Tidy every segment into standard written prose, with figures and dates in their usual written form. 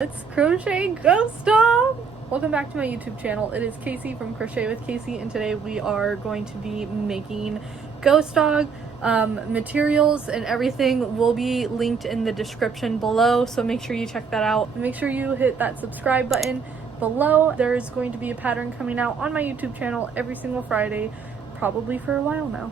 It's Crochet Ghost Dog! Welcome back to my YouTube channel. It is Casey from Crochet with Casey, and today we are going to be making Ghost Dog. Materials and everything will be linked in the description below, so make sure you check that out. Make sure you hit that subscribe button below. There is going to be a pattern coming out on my YouTube channel every single Friday, probably for a while now.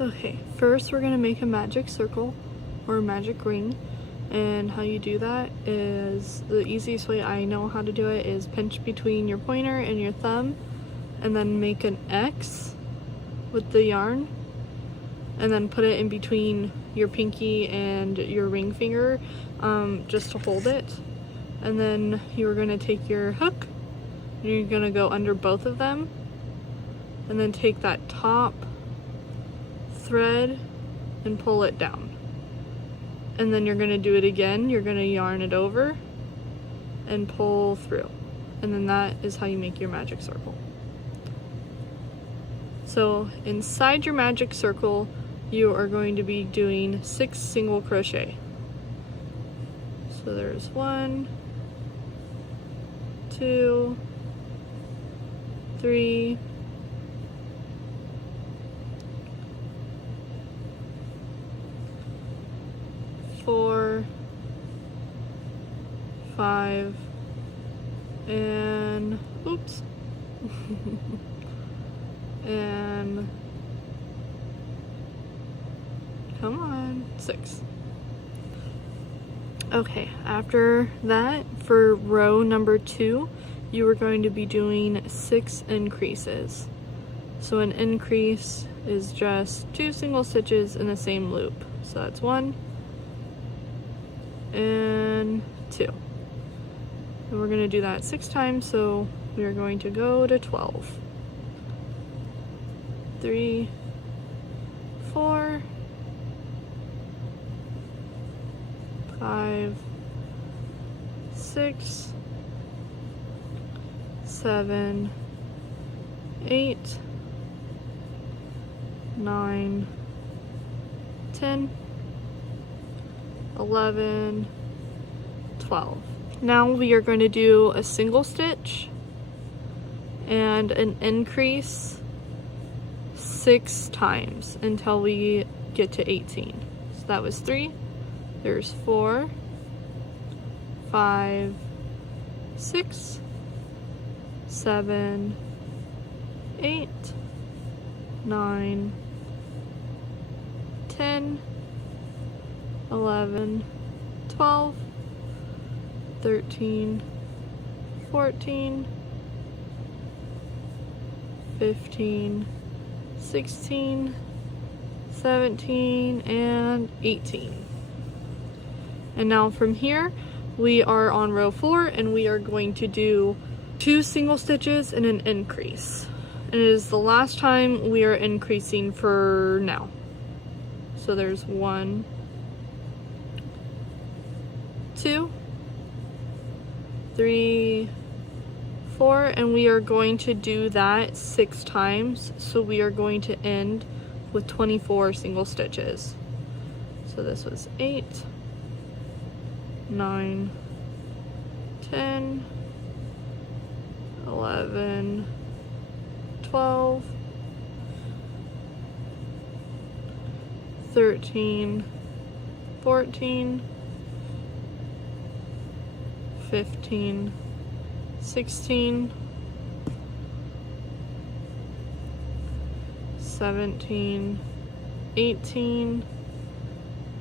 Okay, first we're going to make a magic circle or a magic ring, and how you do that is, the easiest way I know how to do it is pinch between your pointer and your thumb and then make an X with the yarn and then put it in between your pinky and your ring finger just to hold it, and then you're going to take your hook and you're going to go under both of them and then take that top thread and pull it down, and then you're going to do it again. You're going to yarn it over and pull through, and then that is how you make your magic circle. So inside your magic circle you are going to be doing 6 single crochet. So there's 1, 2, 3, 4, 5, and oops, and come on, 6. Okay, after that, for row number 2, you are going to be doing 6 increases. So an increase is just 2 single stitches in the same loop. So that's 1 and 2. And we're going to do that 6 times, so we are going to go to 12. 3, 4, 5, 6, 7, 8, 9, 10, 11, 12. Now we are going to do a single stitch and an increase 6 times until we get to 18. So that was 3. There's 4, 5, 6, 7, 8, 9, 10, 11, 12, 13, 14, 15, 16, 17, and 18. And now from here, we are on row 4, and we are going to do 2 single stitches and an increase. And it is the last time we are increasing for now. So there's 1, 2, 3, 4, and we are going to do that 6 times. So we are going to end with 24 single stitches. So this was 8, 9, 10, 11, 12, 13, 14, 15, 16, 17, 18,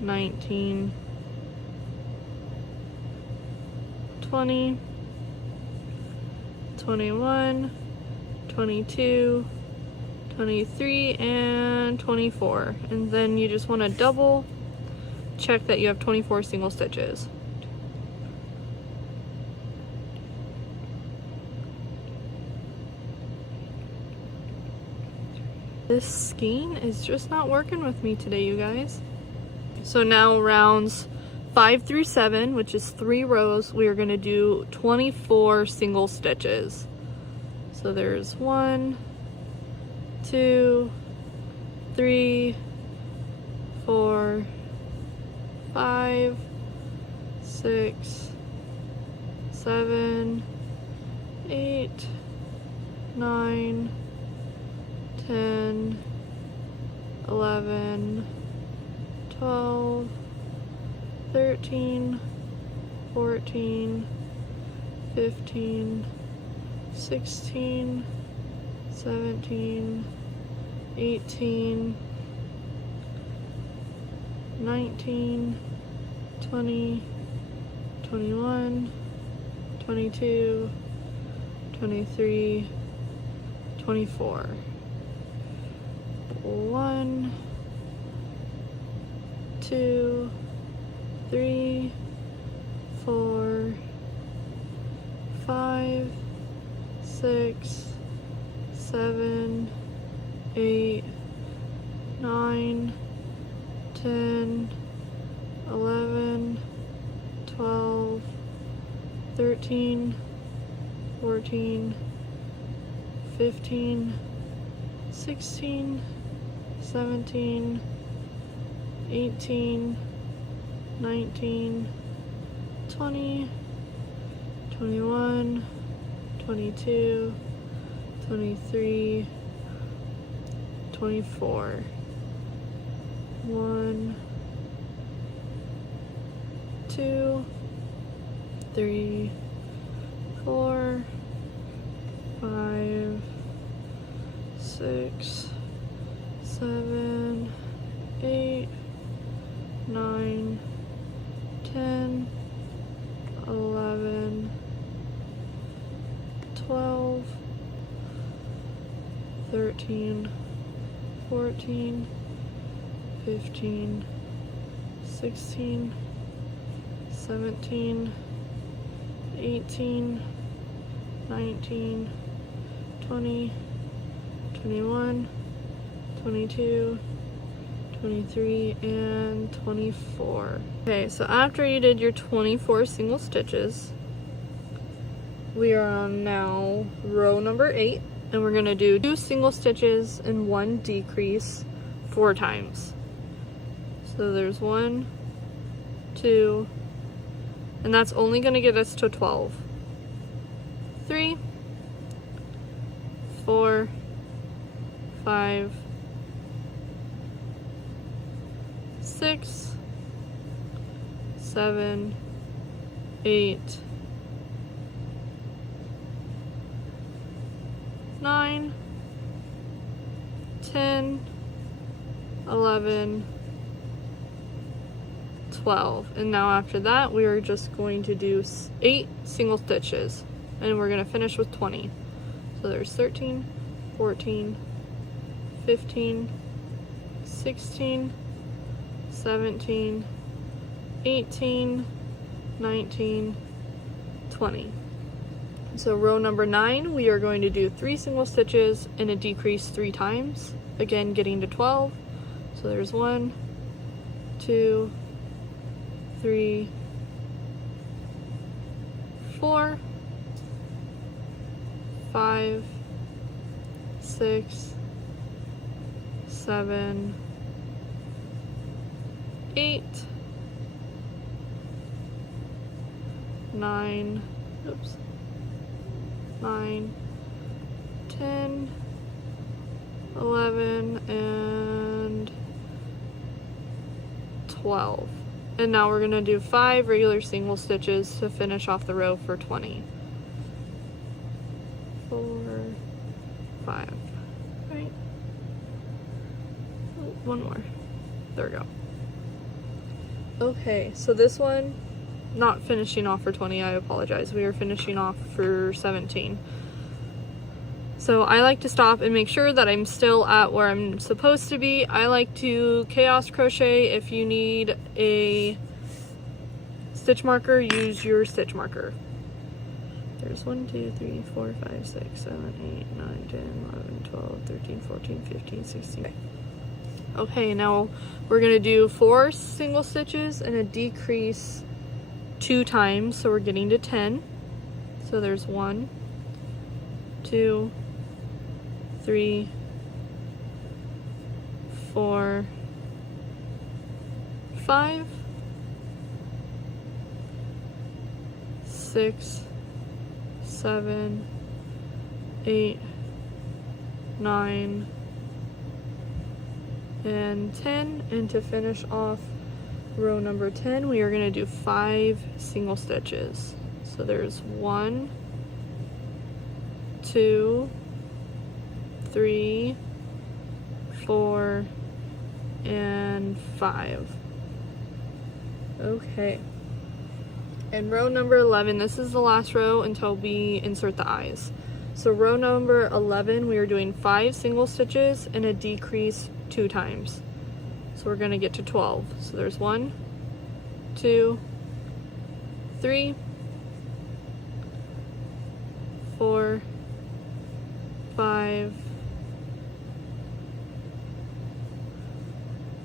19, 20, 21, 22, 23, and 24. And then you just want to double check that you have 24 single stitches. This skein is just not working with me today, you guys. So now rounds 5 through 7, which is 3 rows, we are going to do 24 single stitches. So there's 1, 2, 3, 4, 5, 6, 7, 8, 9, 10, 11, 12, 13, 14, 15, 16, 17, 18, 19, 20, 21, 22, 23, 24. 1, 2, 3, 4, 5, 6, 7, 8, 9, 10, 11, 12, 13, 14, 15, 16, 17, 18, 19, 20, 21, 22, 23, 24. 1, 2, 3, 4, 5, 6, 7, 8, 9, 10, 11, 12, 13, 14, 15, 16, 17, 18, 19, 20, 21, 22, 23, and 24. Okay, so after you did your 24 single stitches, we are on now row number 8, and we're gonna do 2 single stitches and 1 decrease 4 times. So there's 1, 2, and that's only gonna get us to 12. 3, 4, 5, 6, 7, 8, 9, 10, 11, 12. And now after that, we are just going to do 8 single stitches, and we're going to finish with 20. So there's 13, 14, 15, 16, 17, 18, 19, 20. So row number 9, we are going to do 3 single stitches and a decrease 3 times, again getting to 12. So there's 1, 2, 3, 4, 5, 6, 7, 8, 9, 9, 10, 11, and 12. And now we're going to do 5 regular single stitches to finish off the row for 20. 4, 5, right? Oh, 1 more. There we go. Okay, so this one, not finishing off for 20, I apologize. We are finishing off for 17. So I like to stop and make sure that I'm still at where I'm supposed to be. I like to chaos crochet. If you need a stitch marker, use your stitch marker. There's 1, 2, 3, 4, 5, 6, 7, 8, 9, 10, 11, 12, 13, 14, 15, 16. Okay, now we're gonna do 4 single stitches and a decrease 2 times, so we're getting to 10. So there's 1, 2, 3, 4, 5, 6, 7, 8, 9, and 10. And to finish off row number 10, we are going to do 5 single stitches. So there's 1, 2, 3, 4, and 5. Okay. And row number 11, this is the last row until we insert the eyes. So row number 11, we are doing 5 single stitches and a decrease 2 times. So we're going to get to 12. So there's 1, 2, 3, 4, 5,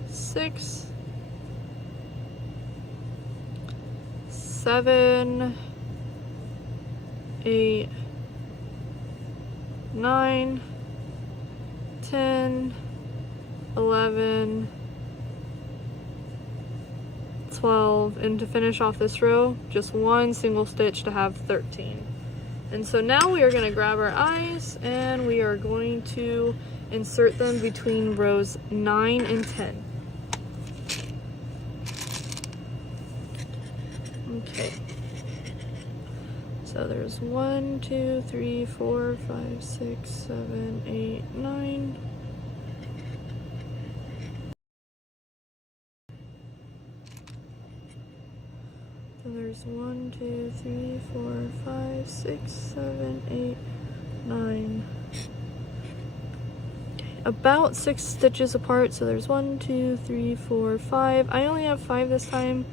6, 7, 8, 9, 10, 11, 12, and to finish off this row, just 1 single stitch to have 13. And so now we are going to grab our eyes and we are going to insert them between rows 9 and 10. Okay. So there's 1, 2, 3, 4, 5, 6, 7, 8, 9. So there's 1, 2, 3, 4, 5, 6, 7, 8, 9. About 6 stitches apart. So there's 1, 2, 3, 4, 5. I only have 5 this time.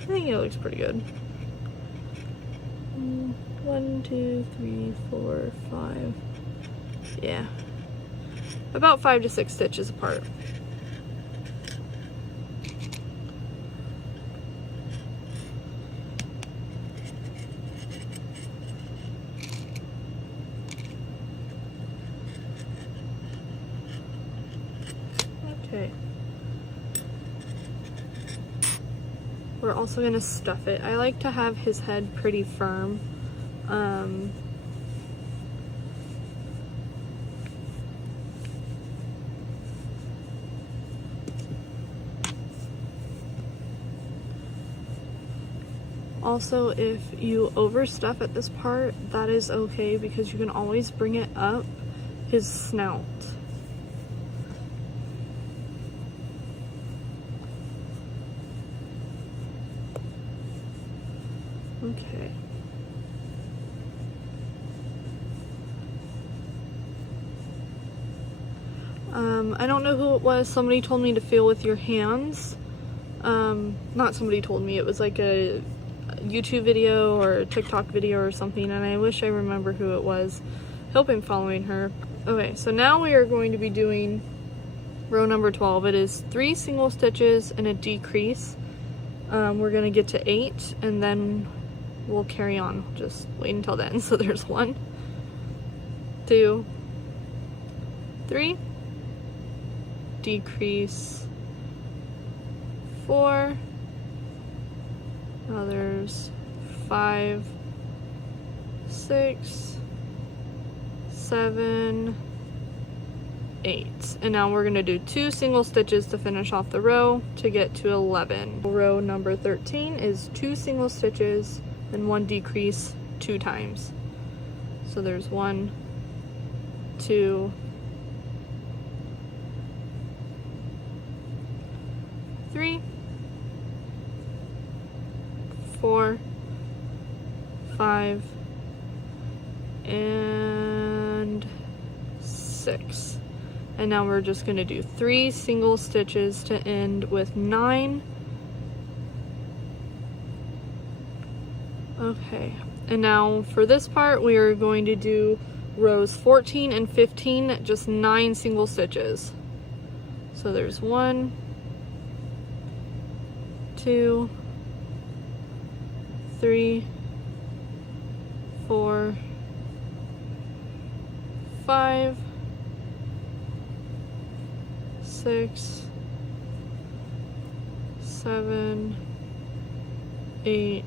I think it looks pretty good. 1, 2, 3, 4, 5. Yeah. About 5 to 6 stitches apart. Okay. We're also going to stuff it. I like to have his head pretty firm. Also, if you overstuff at this part, that is okay because you can always bring it up his snout. Okay. I don't know who it was. Somebody told me to feel with your hands. Not somebody told me. It was like a YouTube video or a TikTok video or something, and I wish I remember who it was. Hope I'm following her. Okay, so now we are going to be doing row number 12. It is 3 single stitches and a decrease. We're going to get to 8, and then we'll carry on. Just wait until then. So there's 1, 2, 3, decrease 4, now there's 5, 6, 7, 8, and now we're going to do 2 single stitches to finish off the row to get to 11. Row number 13 is 2 single stitches and 1 decrease 2 times. So there's 1, 2, 3, 4, 5, and 6. And now we're just going to do 3 single stitches to end with 9. Okay, and now for this part we are going to do rows 14 and 15, just 9 single stitches. So there's 1, 2, 3, 4, 5, 6, 7, 8,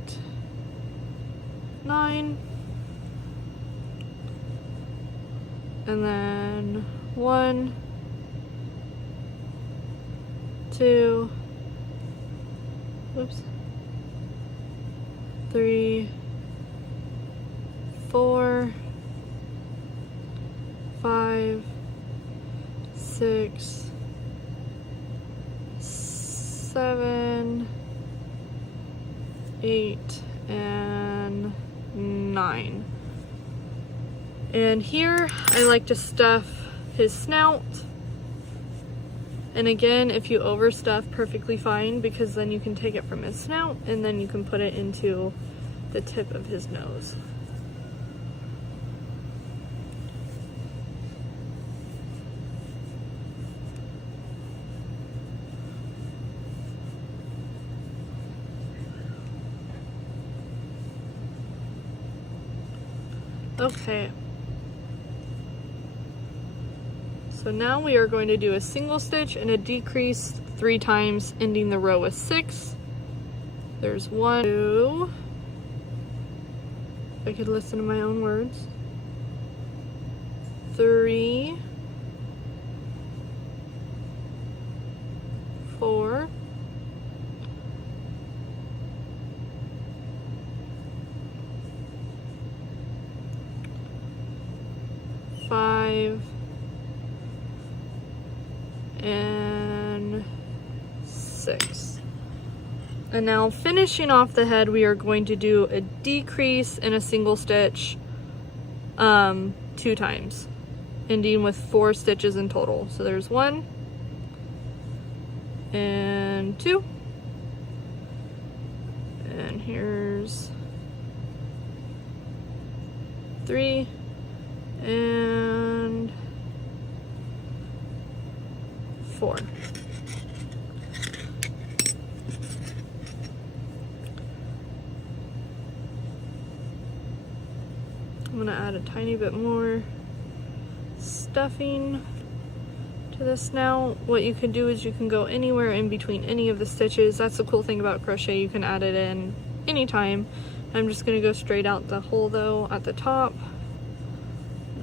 9, and then 1, 2, whoops, 3, 4, 5, 6, 7, 8, and 9. And here I like to stuff his snout. And again, if you overstuff, perfectly fine, because then you can take it from his snout and then you can put it into the tip of his nose. Okay. So now we are going to do a single stitch and a decrease 3 times, ending the row with 6. There's 1, 2, if I could listen to my own words, 3, 4, 5, and 6. And now finishing off the head, we are going to do a decrease and a single stitch 2 times, ending with 4 stitches in total. So there's 1 and 2, and here's 3 and 4. I'm gonna add a tiny bit more stuffing to this now. What you can do is you can go anywhere in between any of the stitches. That's the cool thing about crochet, you can add it in anytime. I'm just gonna go straight out the hole though at the top.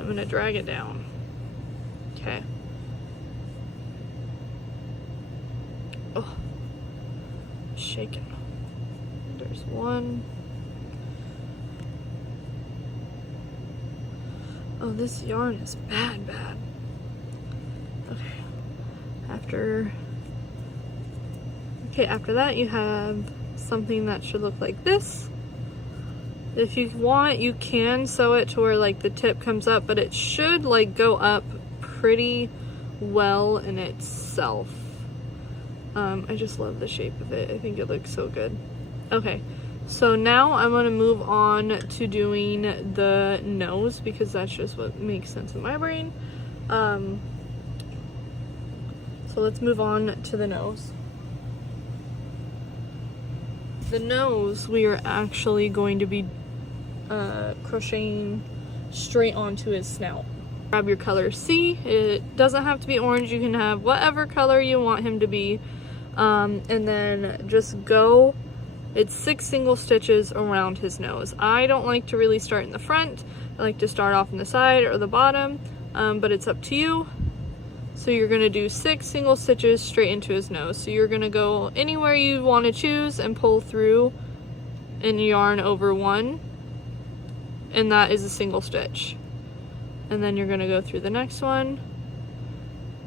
I'm gonna drag it down. Okay. Oh, shaking. There's 1. Oh, this yarn is bad. Okay. After that you have something that should look like this. If you want, you can sew it to where like the tip comes up, but it should like go up pretty well in itself. I just love the shape of it. I think it looks so good. Okay, so now I'm going to move on to doing the nose, because that's just what makes sense in my brain. So let's move on to the nose. The nose, we are actually going to be crocheting straight onto his snout. Grab your color C. It doesn't have to be orange, you can have whatever color you want him to be, and then just go. It's 6 single stitches around his nose. I don't like to really start in the front. I like to start off on the side or the bottom, but it's up to you. So you're going to do 6 single stitches straight into his nose. So you're going to go anywhere you want to choose and pull through and yarn over 1, and that is a single stitch. And then you're going to go through the next one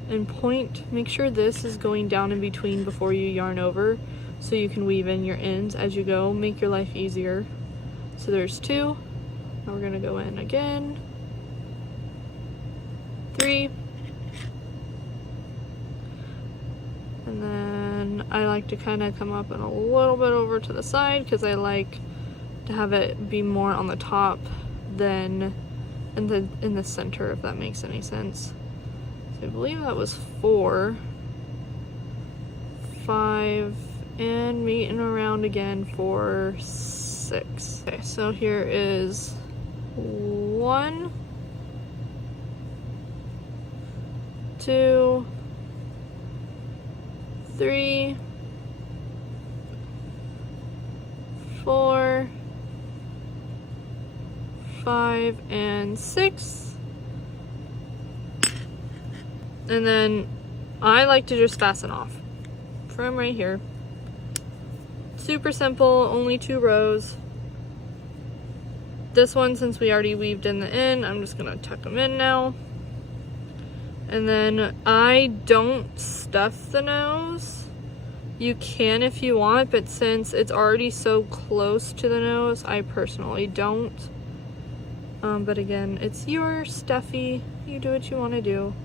and point. Make sure this is going down in between before you yarn over, so you can weave in your ends as you go. Make your life easier. So there's 2. Now we're going to go in again. 3. And then I like to kind of come up and a little bit over to the side, because I like to have it be more on the top than in the center, if that makes any sense. So I believe that was 4, 5, and meeting around again for 6. Okay, so here is 1, 2, 3, 4, 5, and 6. And then I like to just fasten off from right here. Super simple, only 2 rows. This one, since we already weaved in the end, I'm just gonna tuck them in now. And then I don't stuff the nose. You can if you want, but since it's already so close to the nose, I personally don't. But again, it's your stuffy. You do what you want to do.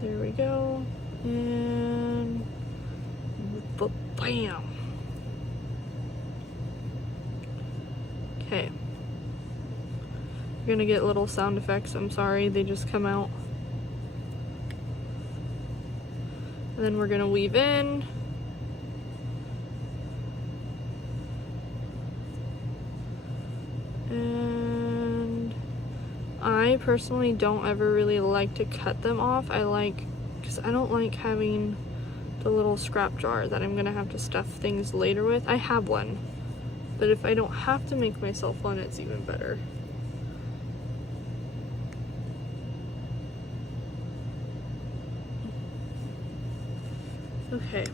There we go. And bam. Okay. You're gonna get little sound effects. I'm sorry, they just come out. And then we're gonna weave in. And I personally don't ever really like to cut them off. Because I don't like having the little scrap jar that I'm gonna have to stuff things later with. I have one, but if I don't have to make myself one, it's even better. Okay.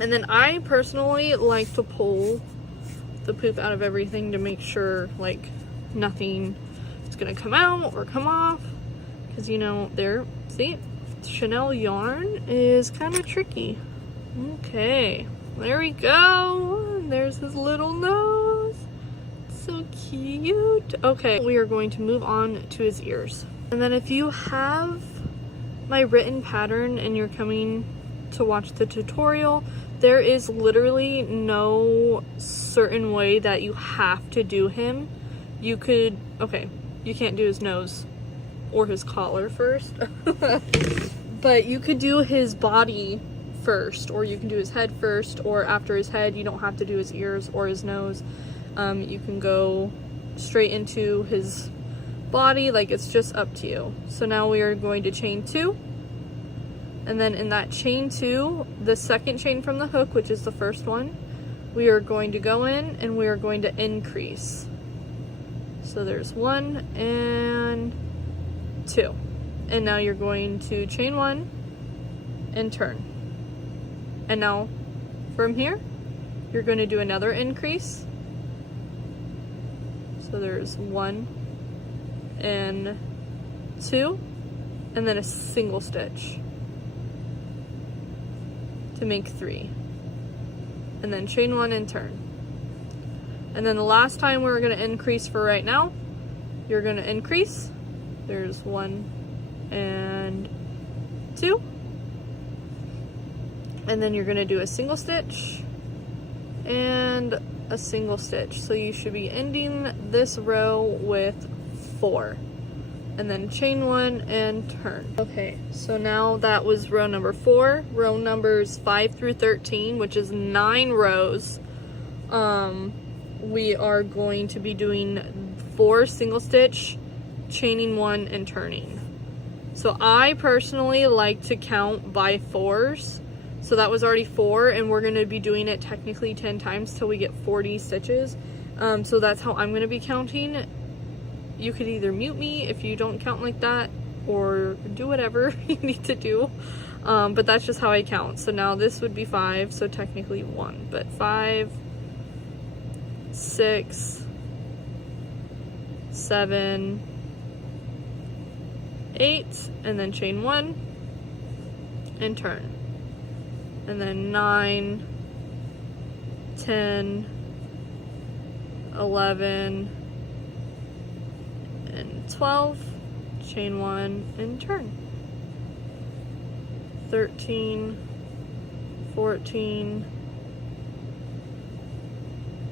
And then I personally like to pull the poop out of everything to make sure like nothing is gonna come out or come off, because you know, there, see, Chanel yarn is kind of tricky. Okay, there we go. There's his little nose. So cute. Okay, we are going to move on to his ears. And then if you have my written pattern and you're coming to watch the tutorial, there is literally no certain way that you have to do him. You could, okay, you can't do his nose or his collar first, but you could do his body first, or you can do his head first, or after his head. You don't have to do his ears or his nose. You can go straight into his body, like it's just up to you. So now we are going to chain 2. And then in that chain 2, the second chain from the hook, which is the first one, we are going to go in and we are going to increase. So there's 1 and 2. And now you're going to chain 1 and turn. And now from here, you're going to do another increase. So there's 1 and 2, and then a single stitch to make 3, and then chain 1 and turn. And then the last time we're going to increase for right now, you're going to increase. There's 1 and 2, and then you're going to do a single stitch and a single stitch. So you should be ending this row with 4. And then chain 1 and turn. Okay, so now that was row number 4. Row numbers 5 through 13, which is 9 rows. We are going to be doing 4 single stitch, chaining 1 and turning. So I personally like to count by 4s. So that was already 4, and we're going to be doing it technically 10 times till we get 40 stitches. So that's how I'm going to be counting. You could either mute me if you don't count like that, or do whatever you need to do. But that's just how I count. So now this would be 5, so technically 1. But 5, 6, 7, 8, and then chain 1 and turn. And then 9, 10, 11, and 12, chain 1 and turn. 13, 14,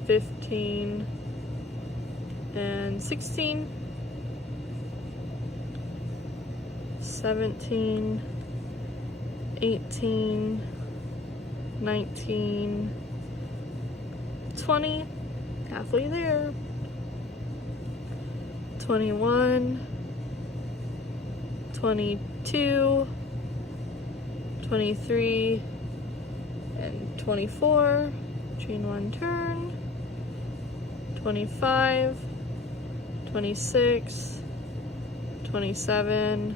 15, and 16, 17, 18, 19, 20, halfway there, 21, 22, 23, and 24, chain 1, turn, 25, 26, 27,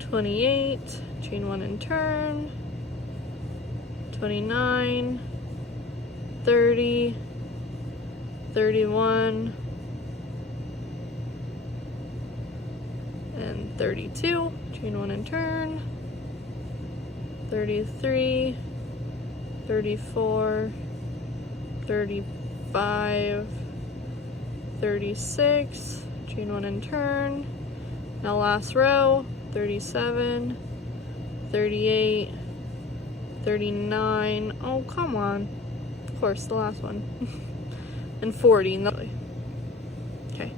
28, chain 1 and turn, 29, 30, 31, and 32, chain 1 and turn, 33, 34, 35, 36, chain 1 and turn. Now last row, 37, 38, 39, oh come on, of course the last one, and 40. Okay,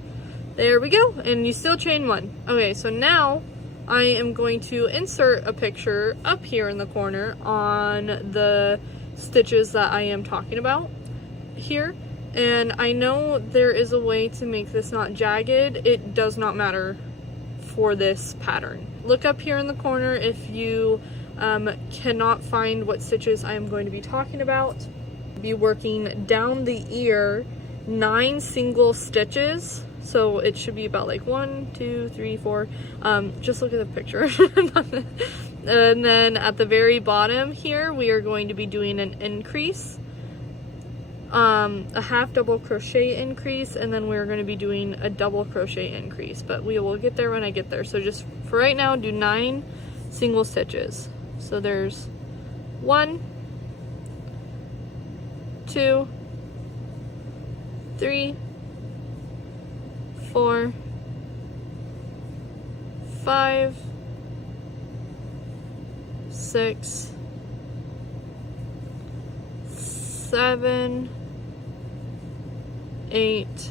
there we go, and you still chain 1. Okay, so now I am going to insert a picture up here in the corner on the stitches that I am talking about here. And I know there is a way to make this not jagged. It does not matter for this pattern. Look up here in the corner if you cannot find what stitches I am going to be talking about. Be working down the ear 9 single stitches. So it should be about like 1, 2, 3, 4. Just look at the picture. And then at the very bottom here, we are going to be doing an increase, a half double crochet increase, and then we're going to be doing a double crochet increase. But we will get there when I get there. So just for right now, do 9 single stitches. So there's 1, 2, 3, 4, 5, 6, 7, 8,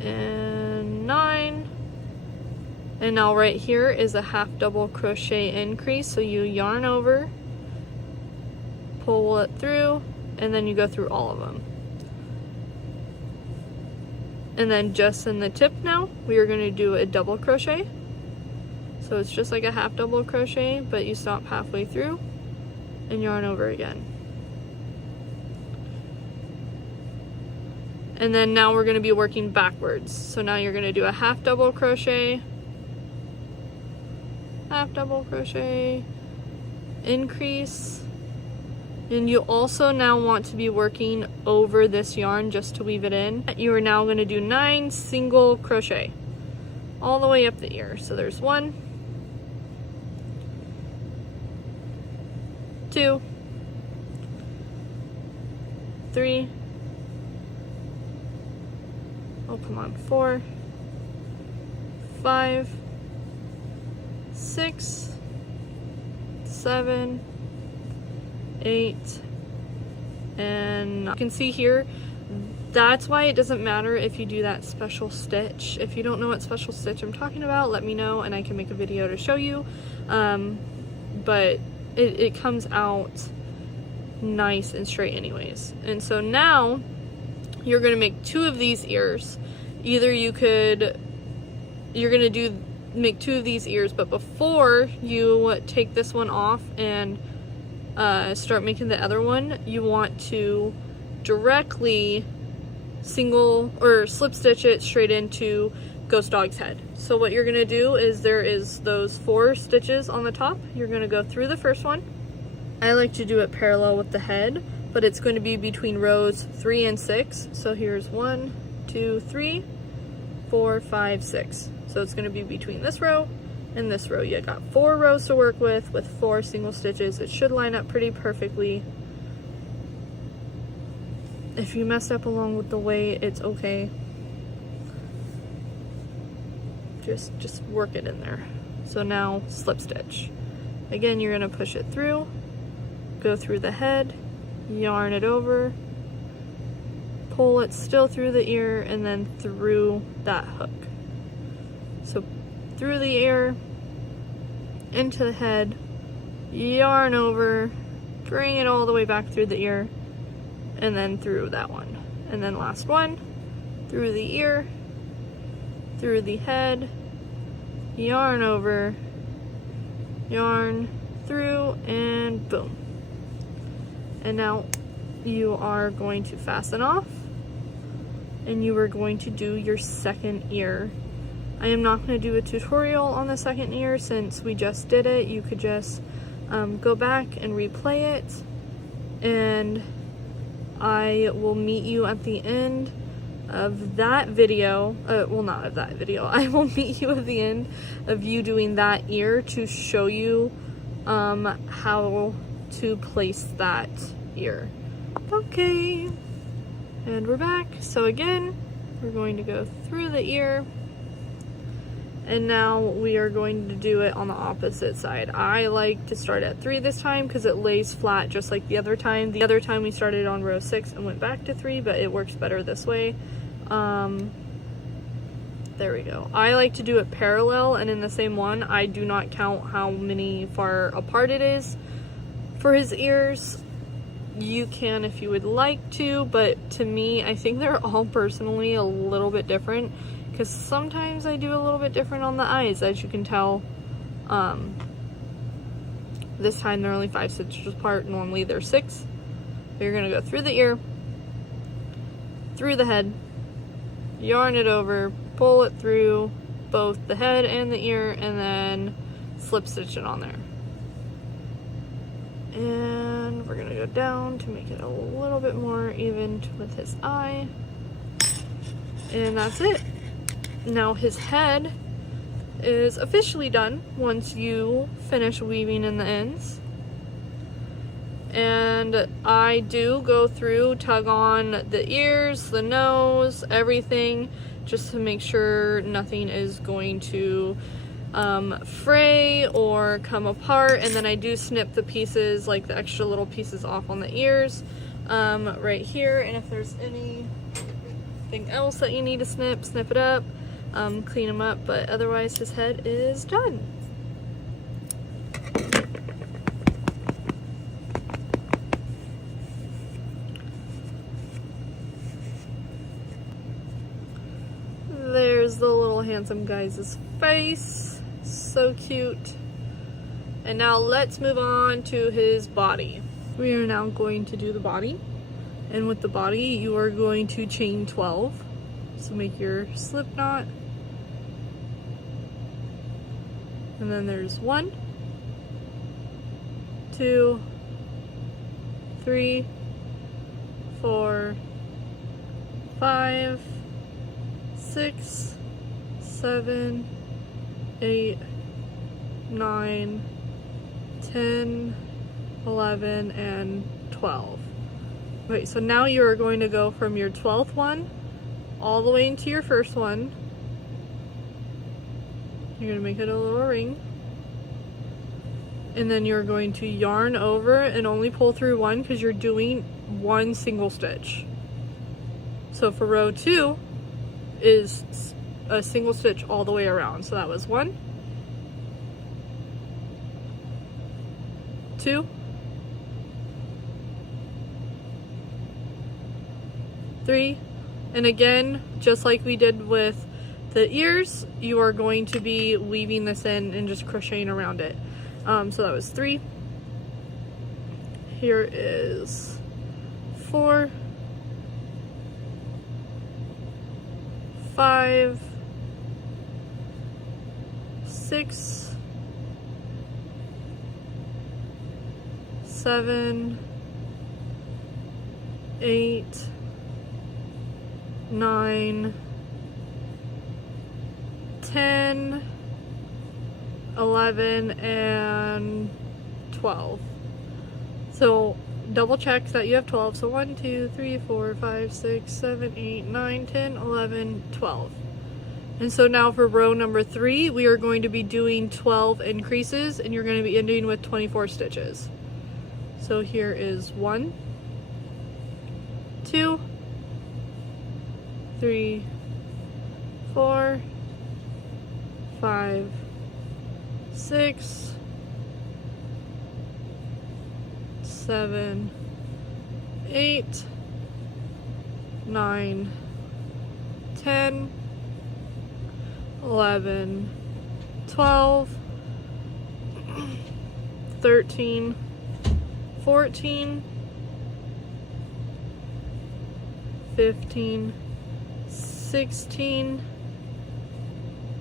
and 9. And now right here is a half double crochet increase. So you yarn over, pull it through, and then you go through all of them. And then just in the tip now, we are going to do a double crochet. So it's just like a half double crochet, but you stop halfway through and yarn over again. And then now we're going to be working backwards. So now you're going to do a half double crochet, half double crochet, increase. And you also now want to be working over this yarn just to weave it in. You are now going to do 9 single crochet all the way up the ear. So there's 1, 2, 3, oh come on, 4, 5, 6, 7, 8, and you can see here, that's why it doesn't matter if you do that special stitch. If you don't know what special stitch I'm talking about, let me know and I can make a video to show you. But it comes out nice and straight anyways. And so now you're going to make 2 of these ears. Either you're going to make 2 of these ears, but before you take this one off and start making the other one, you want to directly single or slip stitch it straight into Ghost Dog's head. So what you're going to do is there is those 4 stitches on the top. You're going to go through the first one. I like to do it parallel with the head, but it's going to be between rows 3 and 6. So here's 1, 2, 3, 4, 5, 6. So it's going to be between this row and this row. You got 4 rows to work with 4 single stitches. It should line up pretty perfectly. If you mess up along with the way, it's okay. Just work it in there. So now slip stitch. Again, you're going to push it through, go through the head, yarn it over, pull it still through the ear, and then through that hook. So through the ear, into the head, yarn over, bring it all the way back through the ear, and then through that one. And then last one, through the ear, through the head, yarn over, yarn through, and boom. And now you are going to fasten off, and you are going to do your second ear. I am not going to do a tutorial on the second ear since we just did it. You could just go back and replay it, and I will meet you at the end of that video. Well, not of that video. I will meet you at the end of you doing that ear to show you how to place that ear. Okay, and we're back. So again, we're going to go through the ear, and now we are going to do it on the opposite side. I like to start at 3 this time because it lays flat just like the other time. The other time we started on row 6 and went back to 3, but it works better this way. There we go. I like to do it parallel and in the same one. I do not count how many far apart it is for his ears. You can if you would like to, but to me, I think they're all personally a little bit different, because sometimes I do a little bit different on the eyes, as you can tell. This time they're only 5 stitches apart. Normally they're 6. But you're gonna go through the ear, through the head, yarn it over, pull it through both the head and the ear, and then slip stitch it on there. And we're gonna go down to make it a little bit more even with his eye. And that's it. Now his head is officially done once you finish weaving in the ends. And I do go through, tug on the ears, the nose, everything, just to make sure nothing is going to fray or come apart. And then I do snip the pieces, like the extra little pieces off on the ears right here. And if there's anything else that you need to snip, snip it up, clean them up, but otherwise his head is done. There's the little handsome guy's face. So cute. And now let's move on to his body. We are now going to do the body. And with the body, you are going to chain 12. So make your slip knot. And then there's 1, 2, 3, 4, 5, 6, 7, 8, 9, 10, 11, and 12. Wait, so now you are going to go from your 12th one all the way into your first one. You're going to make it a little ring. And then you're going to yarn over and only pull through 1 because you're doing 1 single stitch. So for row 2 is a single stitch all the way around. So that was 1, 2, 3, and again, just like we did with the ears, you are going to be weaving this in and just crocheting around it. So that was 3. Here is 4, 5, 6, 7, 8, 9, 10, 11, and 12. So double check that you have 12. So 1, 2, 3, 4, 5, 6, 7, 8, 9, 10, 11, 12. And so now for row number 3, we are going to be doing 12 increases, and you're going to be ending with 24 stitches. So here is 1, 2, 3, 4, 5, 6, 7, 8, 9, 10, 11, 12, 13, 14, 15, 16,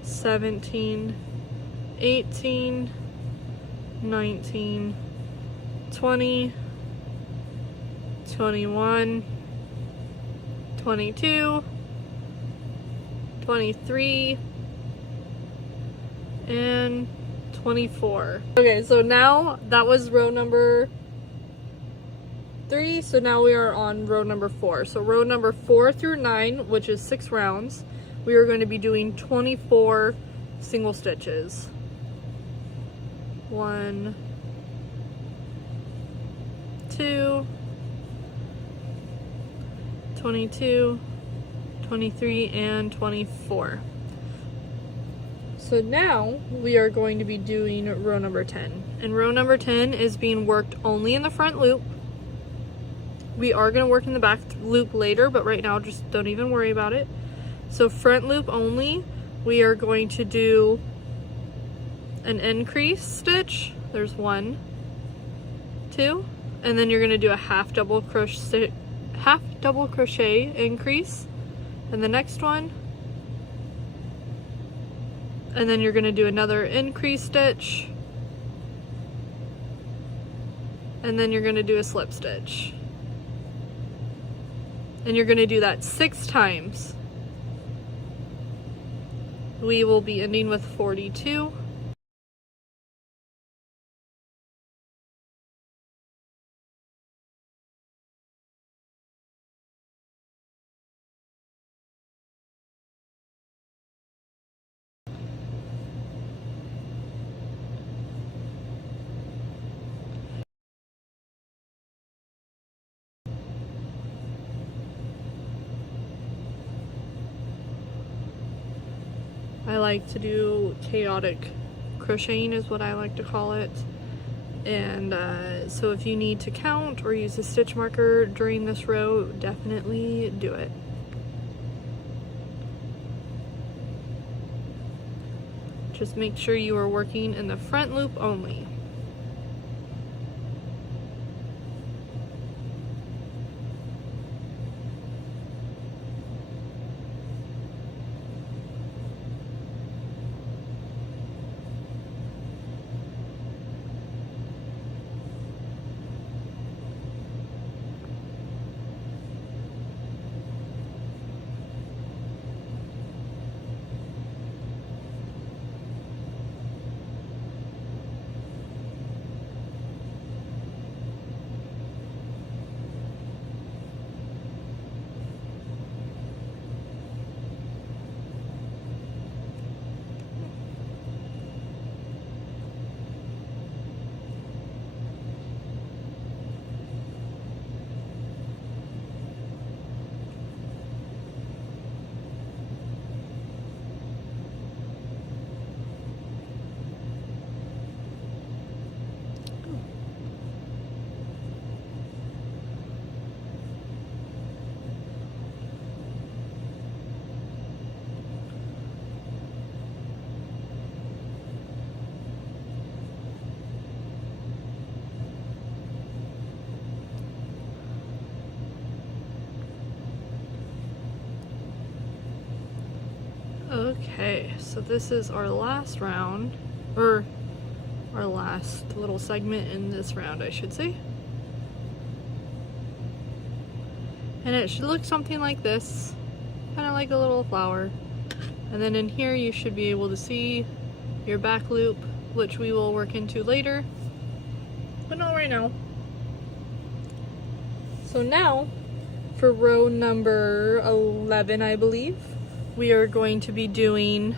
17, 18, 19, 20, 21, 22, 23, and 24. Okay, so now that was row number 3, so now we are on row number 4. So row number 4 through 9, which is 6 rounds, we are going to be doing 24 single stitches. 1, 2, 22, 23, and 24. So now we are going to be doing row number 10. And row number 10 is being worked only in the front loop. We are going to work in the back loop later, but right now just don't even worry about it. So front loop only, we are going to do an increase stitch. There's 1, 2, and then you're going to do a half double crochet increase, and the next one, and then you're going to do another increase stitch, and then you're going to do a slip stitch, and you're going to do that 6 times. We will be ending with 42. I like to do chaotic crocheting is what I like to call it. And so if you need to count or use a stitch marker during this row, definitely do it. Just make sure you are working in the front loop only. Okay, so this is our last round, or our last little segment in this round, I should say. And it should look something like this, kind of like a little flower. And then in here you should be able to see your back loop, which we will work into later, but not right now. So now, for row number 11, I believe, we are going to be doing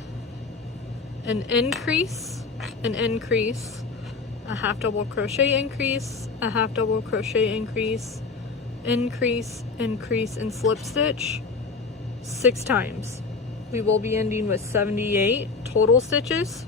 an increase, a half double crochet increase, a half double crochet increase, increase, increase, and slip stitch 6 times. We will be ending with 78 total stitches.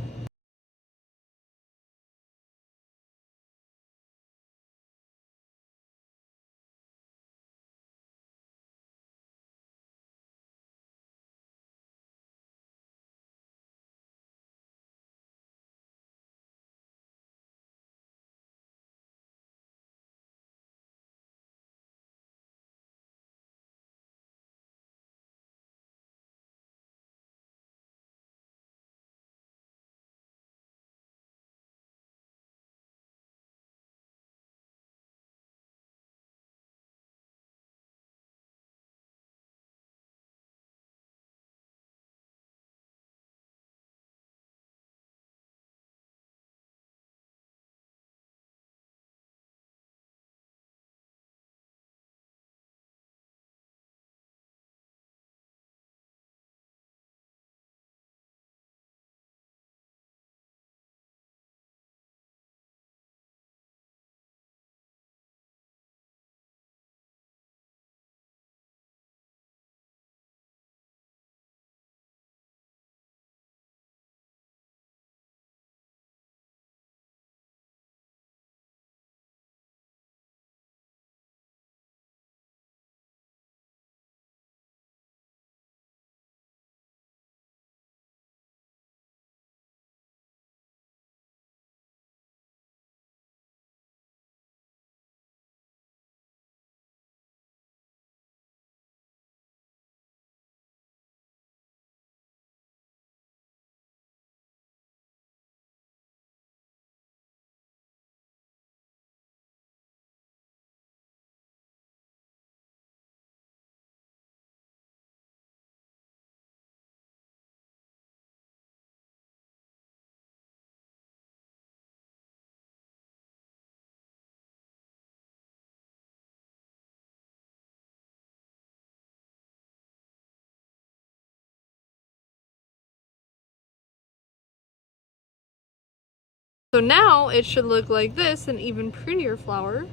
So now it should look like this, an even prettier flower.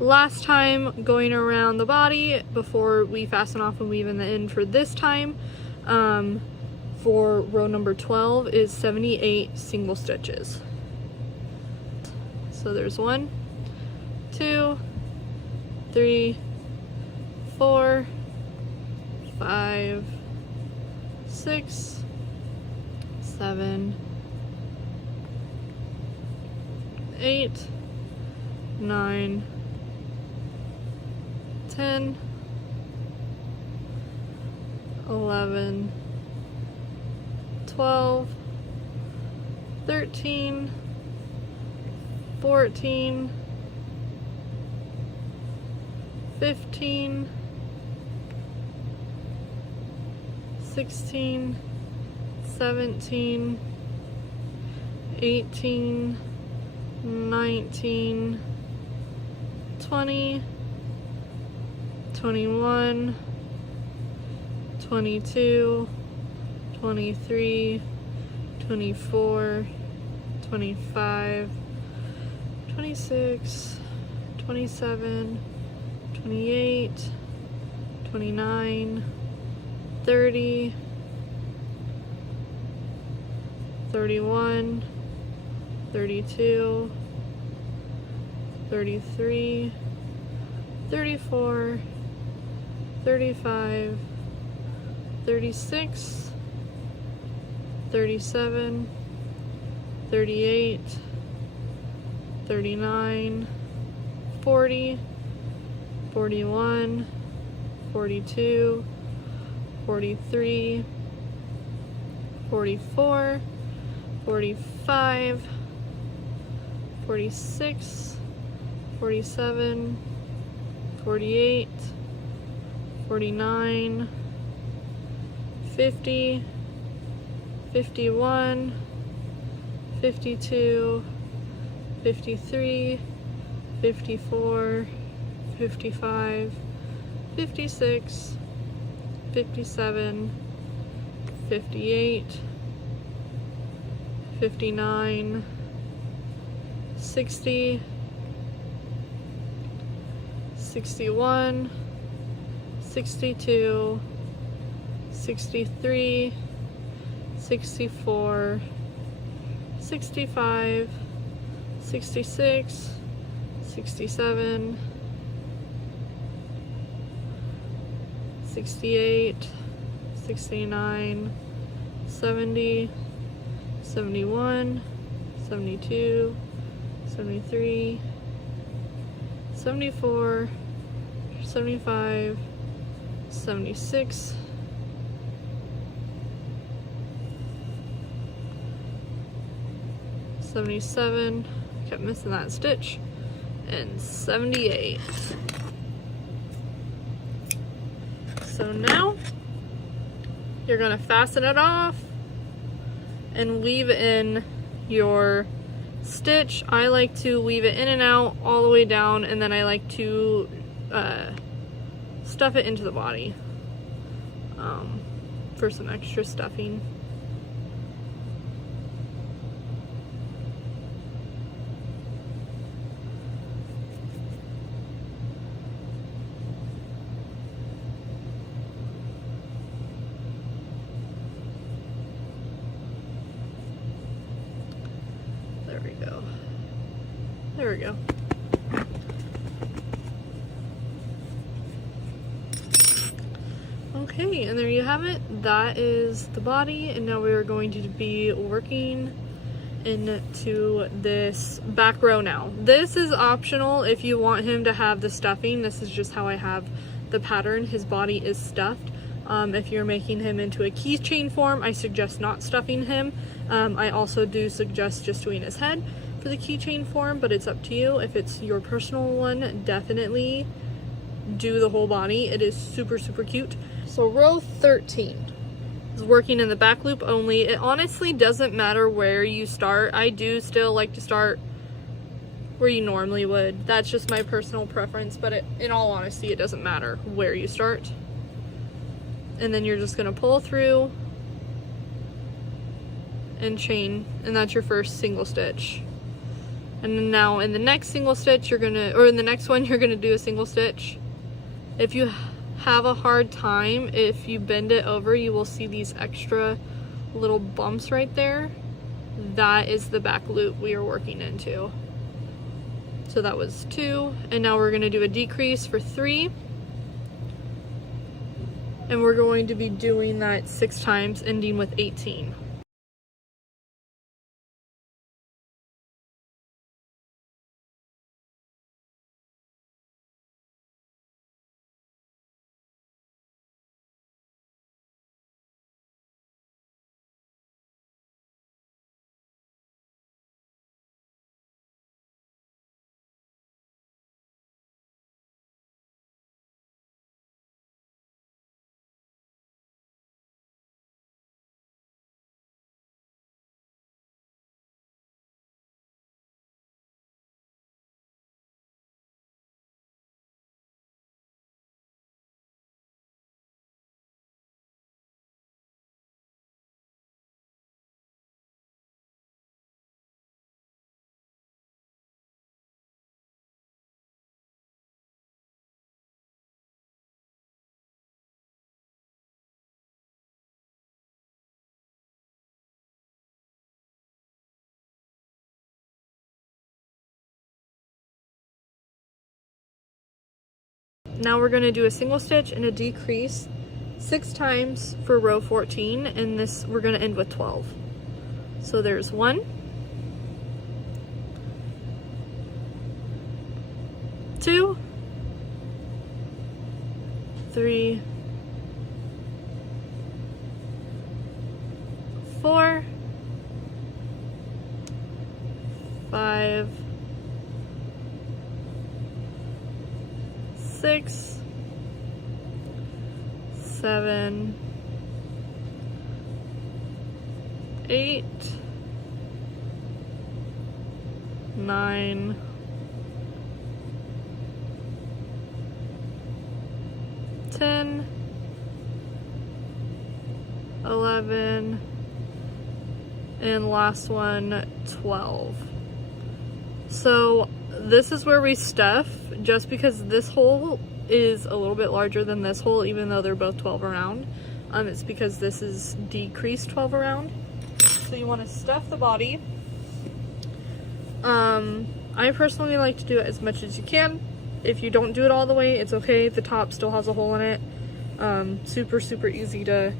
Last time going around the body before we fasten off and weave in the end for this time, for row number 12 is 78 single stitches. So there's 1, 2, 3, 4, 5, 6, 7, 8, 9, 10, 11, 12, 13, 14, 15, 16, 17, 18, 19, 20, 21, 22, 23, 24, 25, 26, 27, 28, 29, 30, 31, 32, 33, 34, 35, 36, 37, 38, 39, 40, 41, 42, 43, 44, 45, 46, 47, 48, 49, 50, 51, 52, 53, 54, 55, 56, 57, 58, 59, 60, 61, 62, 63, 64, 65, 66, 67, 68, 69, 70, 71, 72, 73, 74, 75, 76, 77, kept missing that stitch, and 78. So now you're gonna fasten it off and weave in your stitch. I like to weave it in and out all the way down, and then I like to stuff it into the body for some extra stuffing. There we go. There we go. Okay, and there you have it. That is the body, and now we are going to be working into this back row now. This is optional if you want him to have the stuffing. This is just how I have the pattern. His body is stuffed. If you're making him into a keychain form, I suggest not stuffing him. I also do suggest just doing his head for the keychain form, but it's up to you. If it's your personal one, definitely do the whole body. It is super, super cute. So row 13 is working in the back loop only. It honestly doesn't matter where you start. I do still like to start where you normally would. That's just my personal preference, but in all honesty, it doesn't matter where you start. And then you're just gonna pull through and chain, and that's your first single stitch. And then now in the next single stitch, in the next one, you're gonna do a single stitch. If you have a hard time, if you bend it over, you will see these extra little bumps right there. That is the back loop we are working into. So that was 2, and now we're gonna do a decrease for 3. And we're going to be doing that 6 times, ending with 18. Now we're going to do a single stitch and a decrease 6 times for row 14, and this we're going to end with 12. So there's 1, 2, 3, 4, 5, 6, 7, 8, 9, 10, 11, and last one, 12. So this is where we stuff, just because this hole is a little bit larger than this hole, even though they're both 12 around. It's because this is decreased 12 around. So you want to stuff the body. I personally like to do it as much as you can. If you don't do it all the way, it's okay. The top still has a hole in it. Super, super easy to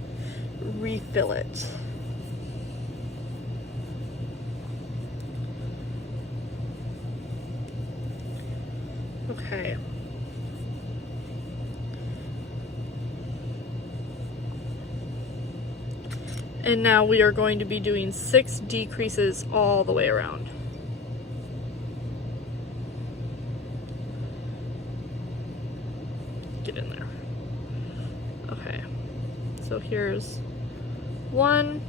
refill it. Okay. And now we are going to be doing 6 decreases all the way around. Get in there. Okay. So here's 1.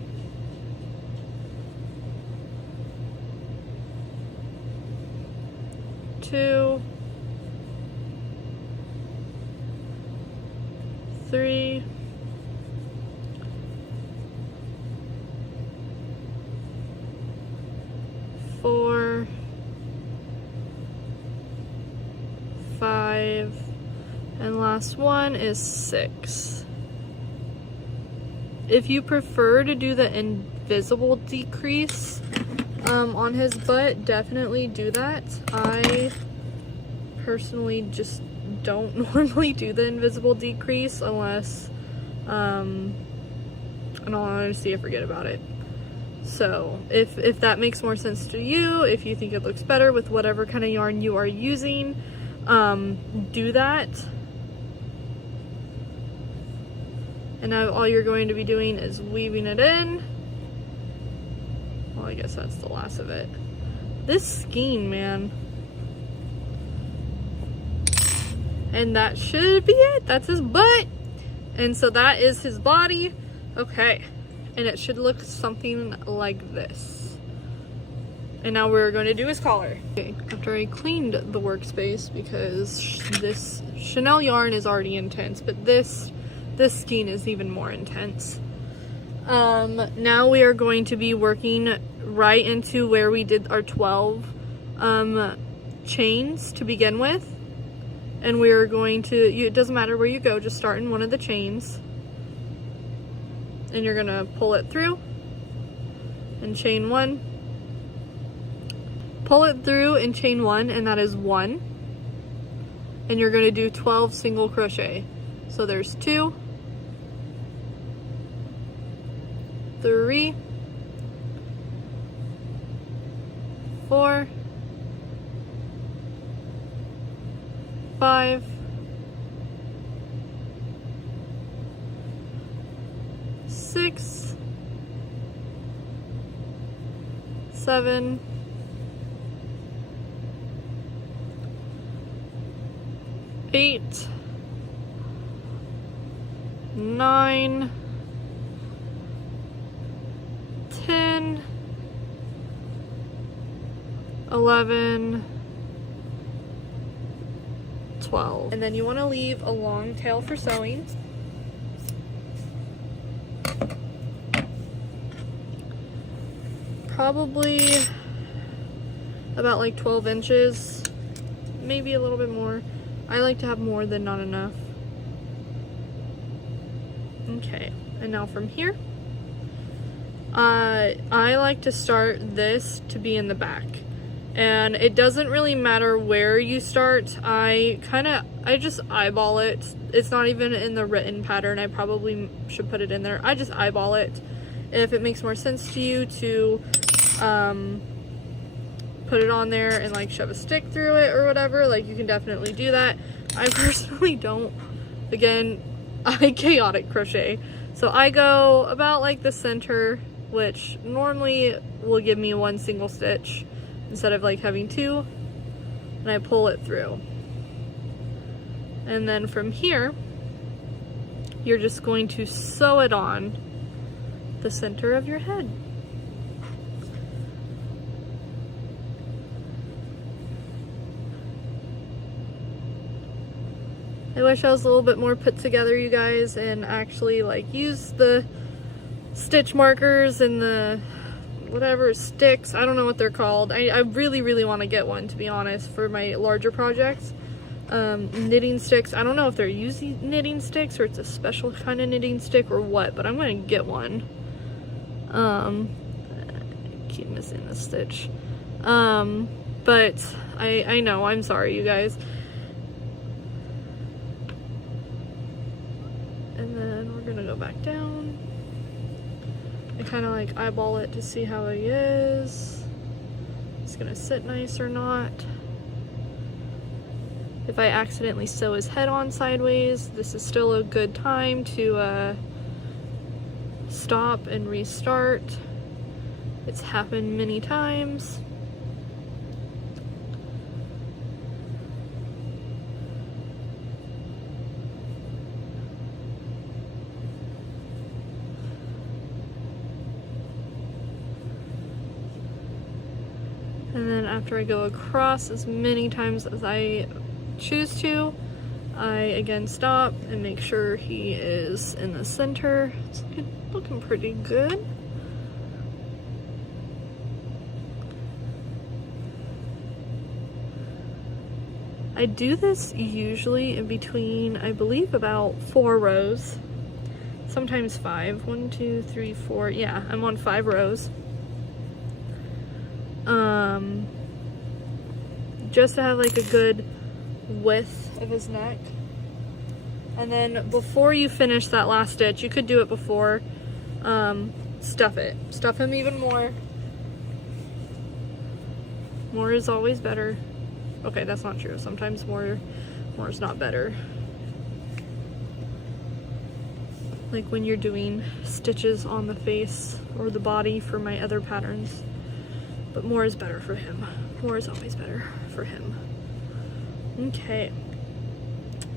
2. 3. 4. 5. And last one is 6. If you prefer to do the invisible decrease on his butt, definitely do that. I personally just don't normally do the invisible decrease unless, in all honesty, I forget about it. So if that makes more sense to you, if you think it looks better with whatever kind of yarn you are using, do that. And now all you're going to be doing is weaving it in. Well, I guess that's the last of it. This skein, man. And that should be it. That's his butt. And so that is his body. Okay. And it should look something like this. And now we're going to do his collar. Okay, after I cleaned the workspace, because this Chanel yarn is already intense, but this skein is even more intense. Now we are going to be working right into where we did our 12 chains to begin with. And we are going to, it doesn't matter where you go, just start in one of the chains. And you're gonna pull it through and chain 1. Pull it through and chain 1, and that is 1. And you're gonna do 12 single crochet. So there's 2, 3, 4, 5, 6, 7, 8, 9, 10, 11, 12. And then you want to leave a long tail for sewing. Probably about like 12 inches, maybe a little bit more. I like to have more than not enough. Okay, and now from here, I like to start this to be in the back. And it doesn't really matter where you start. I just eyeball it. It's not even in the written pattern. I probably should put it in there. I just eyeball it. And if it makes more sense to you to put it on there and like shove a stick through it or whatever, like you can definitely do that. I personally don't. Again, I chaotic crochet. So I go about like the center, which normally will give me 1 single stitch instead of like having 2, and I pull it through. And then from here, you're just going to sew it on the center of your head. I wish I was a little bit more put together, you guys, and actually like use the stitch markers and the whatever, sticks. I don't know what they're called. I really, really want to get one, to be honest, for my larger projects. Knitting sticks. I don't know if they're using knitting sticks or it's a special kind of knitting stick or what, but I'm going to get one. I keep missing the stitch. But I know, I'm sorry, you guys. And then we're going to go back down. I kind of like eyeball it to see how it is. It's going to sit nice or not. If I accidentally sew his head on sideways, this is still a good time to stop and restart. It's happened many times. And then after I go across as many times as I choose to, I again stop and make sure he is in the center. It's looking pretty good. I do this usually in between, I believe, about 4 rows, sometimes 5. 1, 2, 3, 4. Yeah, I'm on 5 rows. Just to have like a good width of his neck. And then before you finish that last stitch, you could do it before, stuff it. Stuff him even more. More is always better. Okay, that's not true. Sometimes more is not better. Like when you're doing stitches on the face or the body for my other patterns. But more is better for him. More is always better for him. Okay.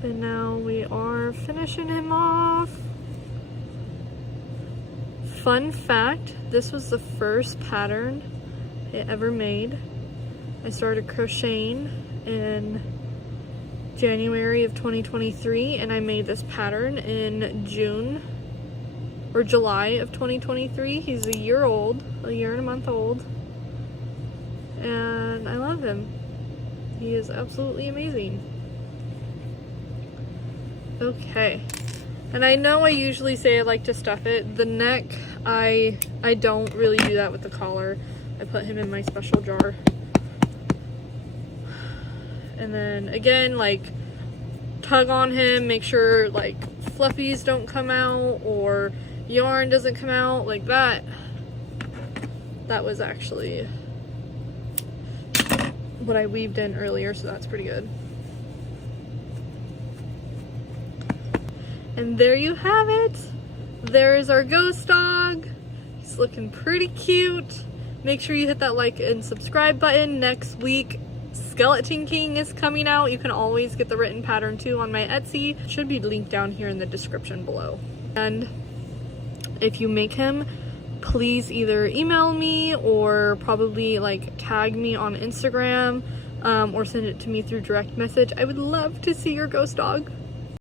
And now we are finishing him off. Fun fact, this was the first pattern I ever made. I started crocheting in January of 2023 and I made this pattern in June or July of 2023. He's a year old, a year and a month old. And I love him. He is absolutely amazing. Okay. And I know I usually say I like to stuff it. The neck, I don't really do that with the collar. I put him in my special jar. And then again, like, tug on him, make sure like fluffies don't come out or yarn doesn't come out like that. That was actually what I weaved in earlier, so that's pretty good. And there you have it. There is our ghost dog. He's looking pretty cute. Make sure you hit that like and subscribe button. Next week, Skeleton King is coming out. You can always get the written pattern too on my Etsy. It should be linked down here in the description below. And if you make him, please either email me or probably like tag me on Instagram or send it to me through direct message. I would love to see your ghost dog.